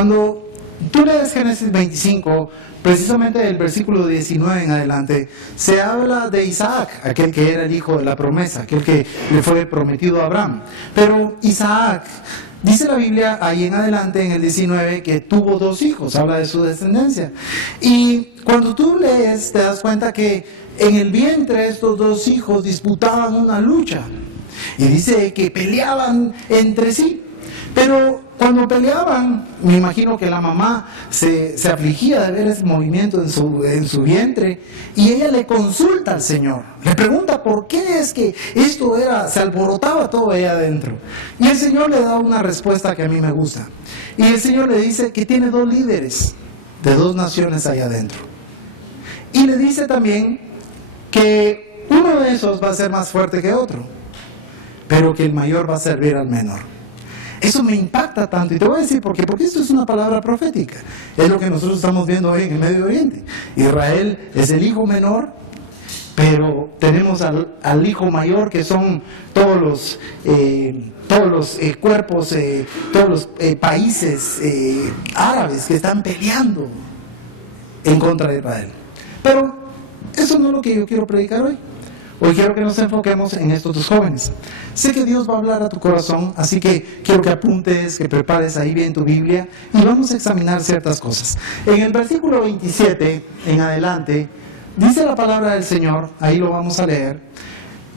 Cuando tú lees Génesis 25, precisamente del versículo 19 en adelante, se habla de Isaac, aquel que era el hijo de la promesa, aquel que le fue prometido a Abraham. Pero Isaac, dice la Biblia ahí en adelante en el 19 que tuvo 2 hijos, habla de su descendencia. Y cuando tú lees te das cuenta que en el vientre estos 2 hijos disputaban una lucha. Y dice que peleaban entre sí. Pero cuando peleaban, me imagino que la mamá se afligía de ver ese movimiento en su vientre, y ella le consulta al Señor, le pregunta por qué es que esto se alborotaba todo ahí adentro. Y el Señor le da una respuesta que a mí me gusta. Y el Señor le dice que tiene 2 líderes de 2 naciones ahí adentro. Y le dice también que uno de esos va a ser más fuerte que otro, pero que el mayor va a servir al menor. Eso me impacta tanto, y te voy a decir por qué. Porque esto es una palabra profética. Es lo que nosotros estamos viendo hoy en el Medio Oriente. Israel es el hijo menor, pero tenemos al hijo mayor, que son todos los cuerpos, todos los países árabes que están peleando en contra de Israel. Pero eso no es lo que yo quiero predicar hoy. Hoy quiero que nos enfoquemos en estos 2 jóvenes. Sé que Dios va a hablar a tu corazón, así que quiero que apuntes, que prepares ahí bien tu Biblia, y vamos a examinar ciertas cosas. En el versículo 27 en adelante, dice la palabra del Señor, ahí lo vamos a leer.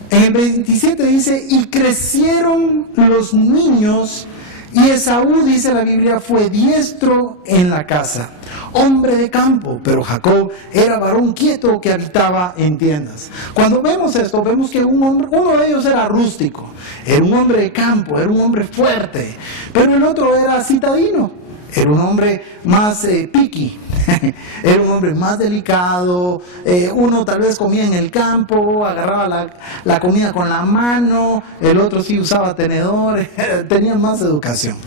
En el 27 dice: y crecieron los niños, y Esaú, dice la Biblia, fue diestro en la casa, hombre de campo, pero Jacob era varón quieto que habitaba en tiendas. Cuando vemos esto, vemos que uno de ellos era rústico, era un hombre de campo, era un hombre fuerte, pero el otro era citadino, era un hombre más picky, era un hombre más delicado. Uno tal vez comía en el campo, agarraba la comida con la mano, el otro sí usaba tenedor, tenía más educación.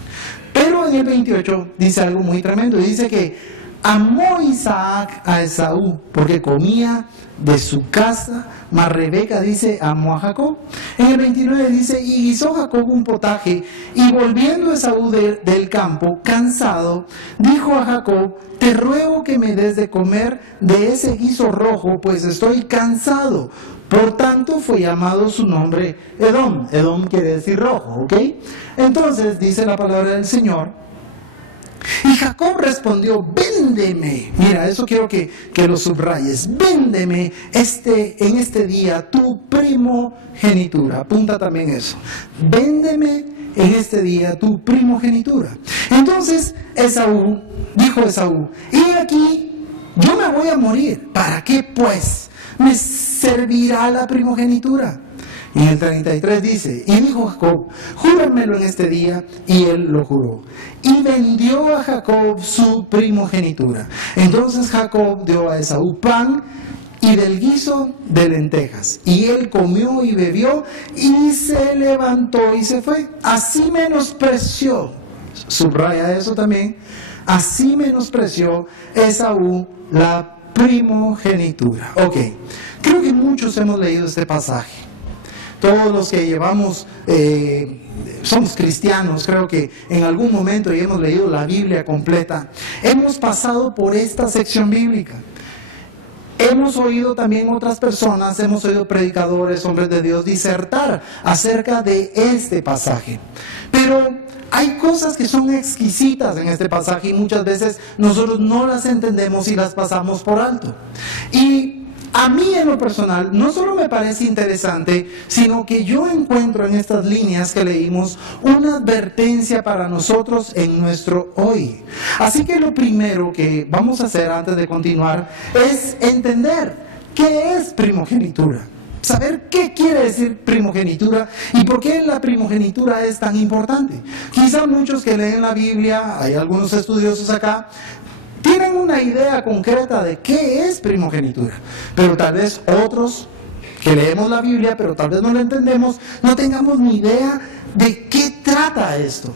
Pero en el 28 dice algo muy tremendo, dice que amó Isaac a Esaú porque comía de su casa, mas Rebeca, dice, amó a Jacob. En el 29 dice: y hizo Jacob un potaje, y volviendo Esaú del campo, cansado, dijo a Jacob: te ruego que me des de comer de ese guiso rojo, pues estoy cansado. Por tanto fue llamado su nombre Edom. Edom quiere decir rojo, ¿ok? Entonces dice la palabra del Señor: y Jacob respondió: véndeme. Mira, eso quiero que lo subrayes. Véndeme en este día tu primogenitura. Apunta también eso. Véndeme en este día tu primogenitura. Entonces dijo Esaú: y aquí yo me voy a morir. ¿Para qué pues me servirá la primogenitura? Y en el 33 dice: y dijo Jacob: júramelo en este día. Y él lo juró. Y vendió a Jacob su primogenitura. Entonces Jacob dio a Esaú pan y del guiso de lentejas. Y él comió y bebió, y se levantó y se fue. Así menospreció, subraya eso también, así menospreció Esaú la primogenitura. Ok, creo que muchos hemos leído este pasaje. Todos los que somos cristianos, creo que en algún momento y hemos leído la Biblia completa, hemos pasado por esta sección bíblica. Hemos oído también otras personas, hemos oído predicadores, hombres de Dios, disertar acerca de este pasaje. Pero hay cosas que son exquisitas en este pasaje y muchas veces nosotros no las entendemos y las pasamos por alto. Y a mí en lo personal no solo me parece interesante, sino que yo encuentro en estas líneas que leímos una advertencia para nosotros en nuestro hoy. Así que lo primero que vamos a hacer antes de continuar es entender qué es primogenitura. Saber qué quiere decir primogenitura y por qué la primogenitura es tan importante. Quizá muchos que leen la Biblia, hay algunos estudiosos acá, tienen una idea concreta de qué es primogenitura, pero tal vez otros que leemos la Biblia, pero tal vez no la entendemos, no tengamos ni idea de qué trata esto.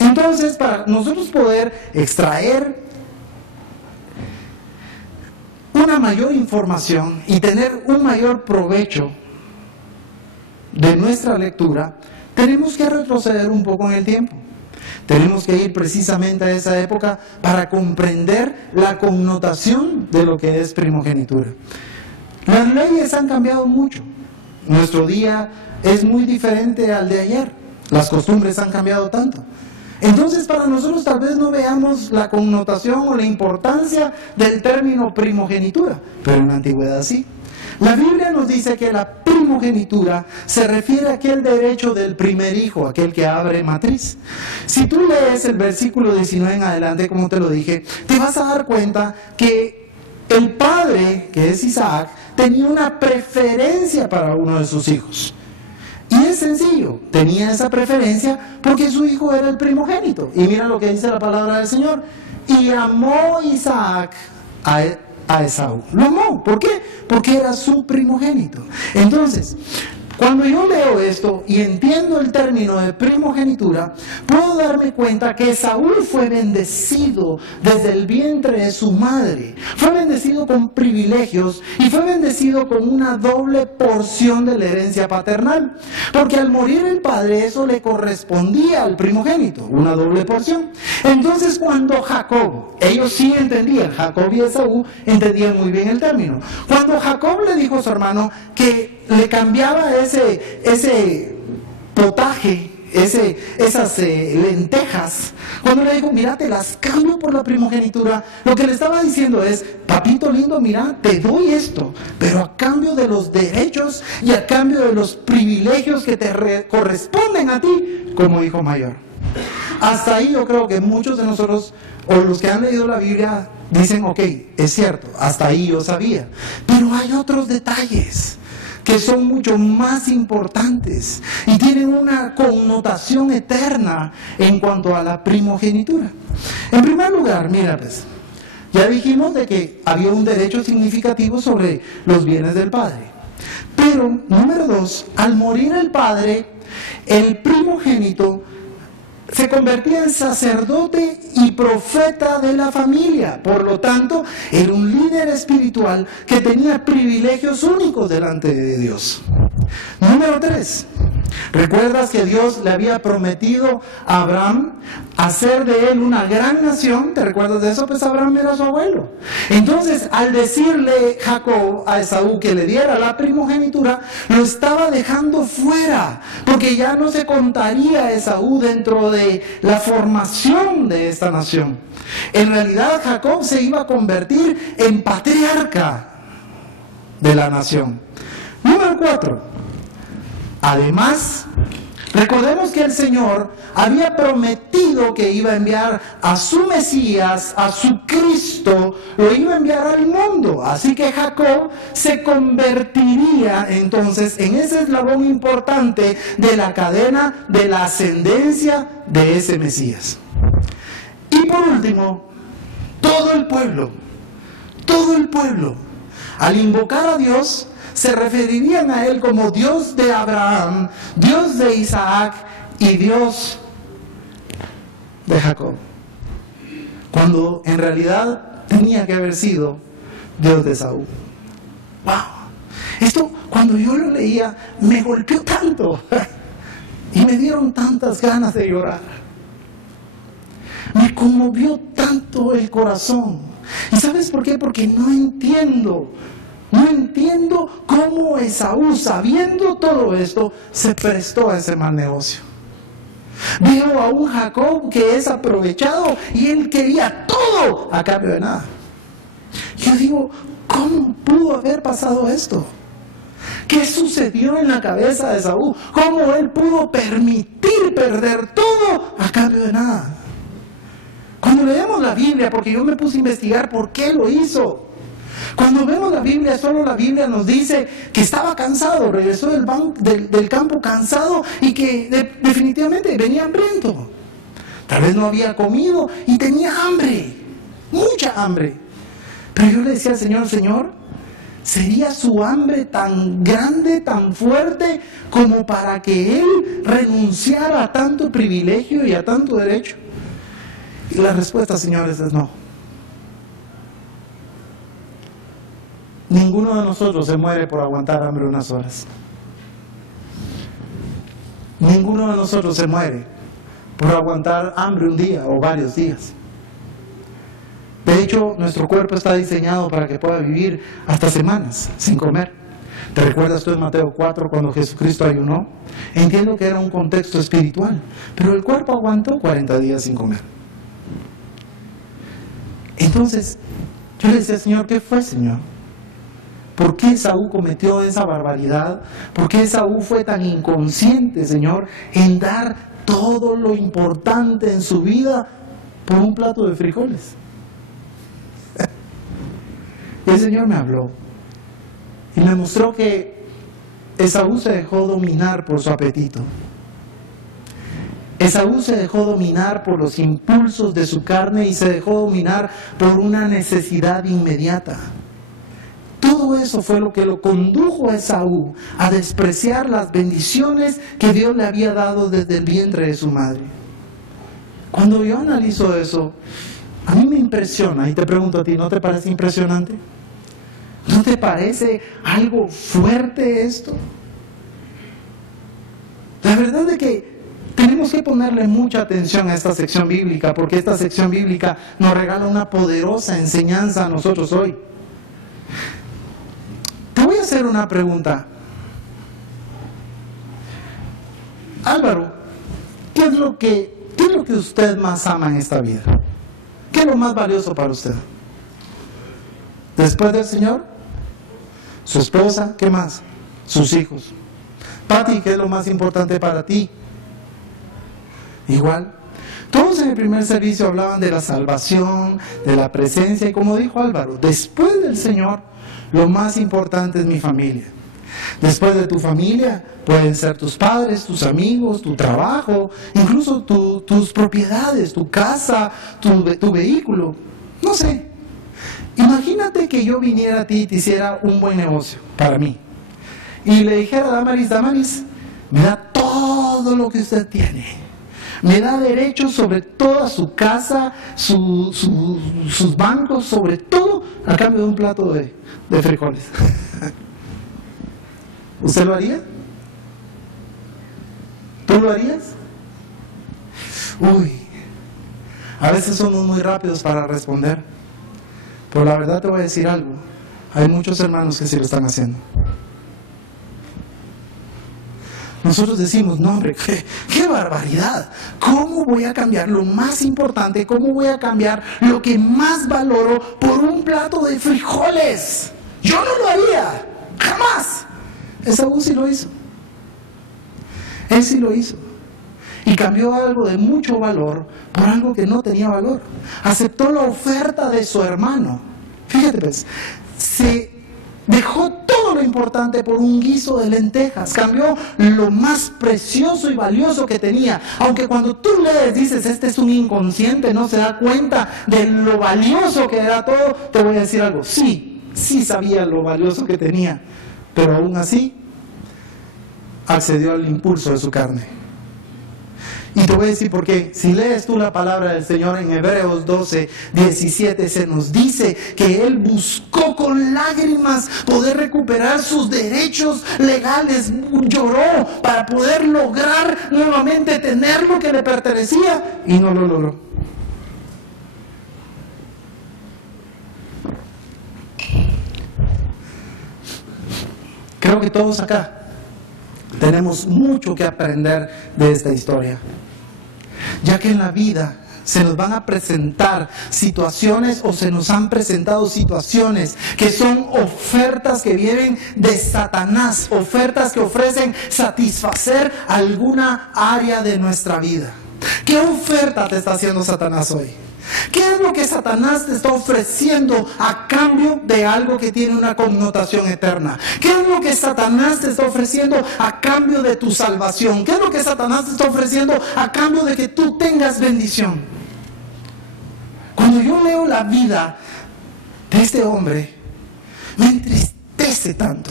Entonces, para nosotros poder extraer una mayor información y tener un mayor provecho de nuestra lectura, tenemos que retroceder un poco en el tiempo. Tenemos que ir precisamente a esa época para comprender la connotación de lo que es primogenitura. Las leyes han cambiado mucho. Nuestro día es muy diferente al de ayer. Las costumbres han cambiado tanto. Entonces, para nosotros tal vez no veamos la connotación o la importancia del término primogenitura, pero en la antigüedad sí. La Biblia nos dice que la primogenitura se refiere a aquel derecho del primer hijo, aquel que abre matriz. Si tú lees el versículo 19 en adelante, como te lo dije, te vas a dar cuenta que el padre, que es Isaac, tenía una preferencia para uno de sus hijos. Y es sencillo, tenía esa preferencia porque su hijo era el primogénito. Y mira lo que dice la palabra del Señor. Y amó Isaac a Esaú. Lo amó. ¿Por qué? Porque era su primogénito. Entonces, cuando yo leo esto y entiendo el término de primogenitura, puedo darme cuenta que Esaú fue bendecido desde el vientre de su madre. Fue bendecido con privilegios y fue bendecido con una doble porción de la herencia paternal. Porque al morir el padre, eso le correspondía al primogénito, una doble porción. Entonces, cuando Jacob, ellos sí entendían, Jacob y Esaú entendían muy bien el término. Cuando Jacob le dijo a su hermano que le cambiaba ese potaje, esas lentejas, cuando le dijo, mira, te las cambio por la primogenitura, lo que le estaba diciendo es, papito lindo, mira, te doy esto, pero a cambio de los derechos y a cambio de los privilegios que te corresponden a ti como hijo mayor. Hasta ahí yo creo que muchos de nosotros, o los que han leído la Biblia, dicen, ok, es cierto, hasta ahí yo sabía, pero hay otros detalles que son mucho más importantes y tienen una connotación eterna en cuanto a la primogenitura. En primer lugar, mira pues, ya dijimos de que había un derecho significativo sobre los bienes del padre. Pero, número 2, al morir el padre, el primogénito se convertía en sacerdote y profeta de la familia. Por lo tanto, era un líder espiritual que tenía privilegios únicos delante de Dios. Número 3. ¿Recuerdas que Dios le había prometido a Abraham hacer de él una gran nación? ¿Te recuerdas de eso? Pues Abraham era su abuelo. Entonces, al decirle Jacob a Esaú que le diera la primogenitura, lo estaba dejando fuera, porque ya no se contaría Esaú dentro de la formación de esta nación. En realidad, Jacob se iba a convertir en patriarca de la nación. Número 4. Además, recordemos que el Señor había prometido que iba a enviar a su Mesías, a su Cristo, lo iba a enviar al mundo. Así que Jacob se convertiría entonces en ese eslabón importante de la cadena de la ascendencia de ese Mesías. Y por último, todo el pueblo, al invocar a Dios, se referirían a él como Dios de Abraham, Dios de Isaac y Dios de Jacob, cuando en realidad tenía que haber sido Dios de Esaú. ¡Wow! Esto, cuando yo lo leía, me golpeó tanto y me dieron tantas ganas de llorar. Me conmovió tanto el corazón. ¿Y sabes por qué? Porque no entiendo cómo Esaú, sabiendo todo esto, se prestó a ese mal negocio. Veo a un Jacob que es aprovechado y él quería todo a cambio de nada. Yo digo, ¿cómo pudo haber pasado esto? ¿Qué sucedió en la cabeza de Esaú? ¿Cómo él pudo permitir perder todo a cambio de nada? Cuando leemos la Biblia, porque yo me puse a investigar por qué lo hizo. Cuando vemos la Biblia, solo la Biblia nos dice que estaba cansado, regresó del campo cansado y que definitivamente venía hambriento. Tal vez no había comido y tenía hambre, mucha hambre. Pero yo le decía al Señor, Señor, ¿sería su hambre tan grande, tan fuerte, como para que Él renunciara a tanto privilegio y a tanto derecho? Y la respuesta, señores, es no. Ninguno de nosotros se muere por aguantar hambre unas horas. Ninguno de nosotros se muere por aguantar hambre un día o varios días. De hecho, nuestro cuerpo está diseñado para que pueda vivir hasta semanas sin comer. ¿Te recuerdas tú en Mateo 4 cuando Jesucristo ayunó? Entiendo que era un contexto espiritual, pero el cuerpo aguantó 40 días sin comer. Entonces, yo le decía, Señor, ¿qué fue, Señor? ¿Por qué Esaú cometió esa barbaridad? ¿Por qué Esaú fue tan inconsciente, Señor, en dar todo lo importante en su vida por un plato de frijoles? Y el Señor me habló y me mostró que Esaú se dejó dominar por su apetito. Esaú se dejó dominar por los impulsos de su carne y se dejó dominar por una necesidad inmediata. Todo eso fue lo que lo condujo a Esaú a despreciar las bendiciones que Dios le había dado desde el vientre de su madre. Cuando yo analizo eso, a mí me impresiona, y te pregunto a ti, ¿no te parece impresionante? ¿No te parece algo fuerte esto? La verdad es que tenemos que ponerle mucha atención a esta sección bíblica, porque esta sección bíblica nos regala una poderosa enseñanza a nosotros hoy. Te voy a hacer una pregunta. Álvaro, ¿qué es lo que usted más ama en esta vida? ¿Qué es lo más valioso para usted? Después del Señor, su esposa, ¿qué más? Sus hijos. Pati, ¿qué es lo más importante para ti? Igual. Todos en el primer servicio hablaban de la salvación, de la presencia, y como dijo Álvaro, después del Señor, lo más importante es mi familia. Después de tu familia, pueden ser tus padres, tus amigos, tu trabajo, incluso tus propiedades, tu casa, tu vehículo, no sé. Imagínate que yo viniera a ti y te hiciera un buen negocio para mí. Y le dijera a Damaris, me da todo lo que usted tiene. Me da derechos sobre toda su casa, sus bancos, sobre todo, a cambio de un plato de frijoles. ¿Usted lo haría? ¿Tú lo harías? Uy, a veces somos muy rápidos para responder, pero la verdad te voy a decir algo, hay muchos hermanos que sí lo están haciendo. Nosotros decimos, no hombre, qué barbaridad, ¿cómo voy a cambiar lo más importante? ¿Cómo voy a cambiar lo que más valoro por un plato de frijoles? Yo no lo haría, jamás. Esaú sí lo hizo. Él sí lo hizo. Y cambió algo de mucho valor por algo que no tenía valor. Aceptó la oferta de su hermano. Fíjate pues, se dejó todo lo importante por un guiso de lentejas. Cambió lo más precioso y valioso que tenía. Aunque cuando tú lees dices, este es un inconsciente, no se da cuenta de lo valioso que era todo. Te voy a decir algo, sí sabía lo valioso que tenía. Pero aún así, accedió al impulso de su carne. Y te voy a decir por qué. Si lees tú la palabra del Señor en Hebreos 12, 17, se nos dice que Él buscó con lágrimas poder recuperar sus derechos legales. Lloró para poder lograr nuevamente tener lo que le pertenecía y no lo logró. Creo que todos acá tenemos mucho que aprender de esta historia, ya que en la vida se nos van a presentar situaciones o se nos han presentado situaciones que son ofertas que vienen de Satanás, ofertas que ofrecen satisfacer alguna área de nuestra vida. ¿Qué oferta te está haciendo Satanás hoy? ¿Qué es lo que Satanás te está ofreciendo a cambio de algo que tiene una connotación eterna? ¿Qué es lo que Satanás te está ofreciendo a cambio de tu salvación? ¿Qué es lo que Satanás te está ofreciendo a cambio de que tú tengas bendición? Cuando yo leo la vida de este hombre, me entristece tanto.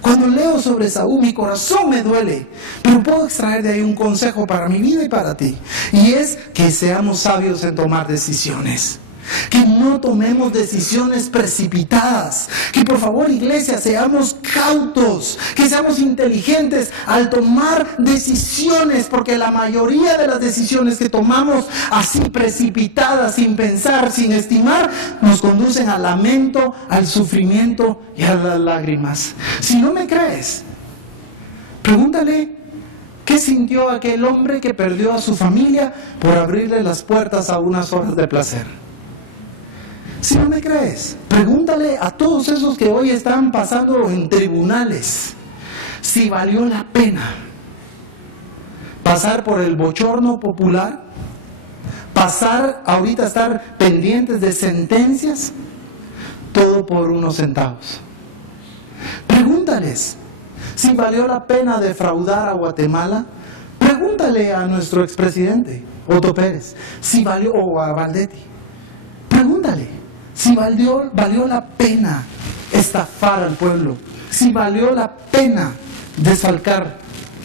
Cuando leo sobre Esaú, mi corazón me duele, pero puedo extraer de ahí un consejo para mi vida y para ti, y es que seamos sabios en tomar decisiones. Que no tomemos decisiones precipitadas. Que por favor, iglesia, seamos cautos, que seamos inteligentes al tomar decisiones, porque la mayoría de las decisiones que tomamos así precipitadas, sin pensar, sin estimar, nos conducen al lamento, al sufrimiento y a las lágrimas. Si no me crees, pregúntale qué sintió aquel hombre que perdió a su familia por abrirle las puertas a unas horas de placer. Si no me crees, pregúntale a todos esos que hoy están pasando en tribunales si valió la pena pasar por el bochorno popular, pasar ahorita a estar pendientes de sentencias, todo por unos centavos. Pregúntales si valió la pena defraudar a Guatemala. Pregúntale a nuestro expresidente Otto Pérez si valió, o a Valdetti. Pregúntale si valió la pena estafar al pueblo, si valió la pena desfalcar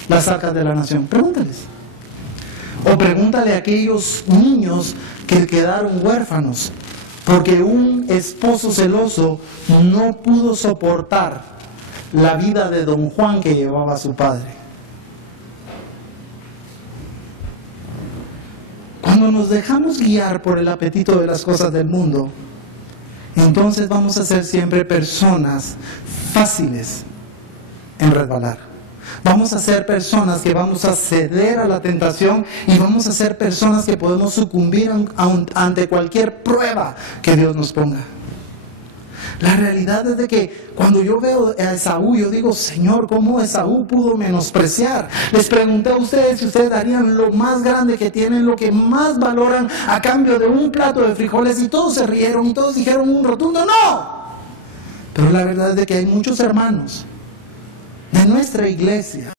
las arcas de la nación. Pregúntales. O pregúntale a aquellos niños que quedaron huérfanos porque un esposo celoso no pudo soportar la vida de don Juan que llevaba a su padre. Cuando nos dejamos guiar por el apetito de las cosas del mundo, entonces vamos a ser siempre personas fáciles en resbalar. Vamos a ser personas que vamos a ceder a la tentación y vamos a ser personas que podemos sucumbir ante cualquier prueba que Dios nos ponga. La realidad es de que cuando yo veo a Esaú, yo digo, Señor, ¿cómo Esaú pudo menospreciar? Les pregunté a ustedes si ustedes darían lo más grande que tienen, lo que más valoran a cambio de un plato de frijoles, y todos se rieron y todos dijeron un rotundo ¡no! Pero la verdad es de que hay muchos hermanos de nuestra iglesia